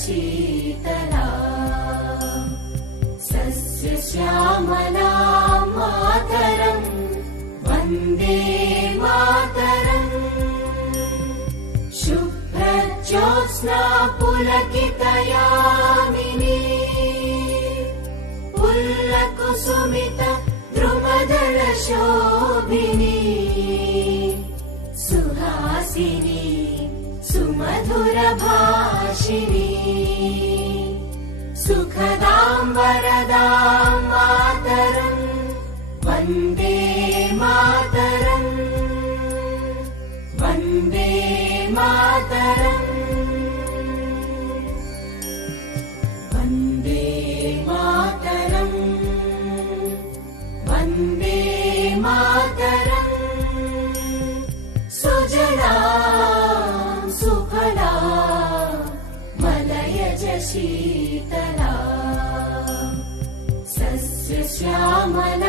शीतला सस्यश्यामला मातरम् वन्दे मातरम् शुभ्रज्योत्स्ना पुलकितयामिनी पुल्लकुसुमित द्रुमदलशोभिनी सुहासिनी सुमधुरभाषिणी सुखदां वरदां मातरम् वन्दे मातरम् वन्दे मातरम् वन्दे मातरम् वन्दे मातरम् सुजलां सुफला मलयज शीतला सस्यश्यामला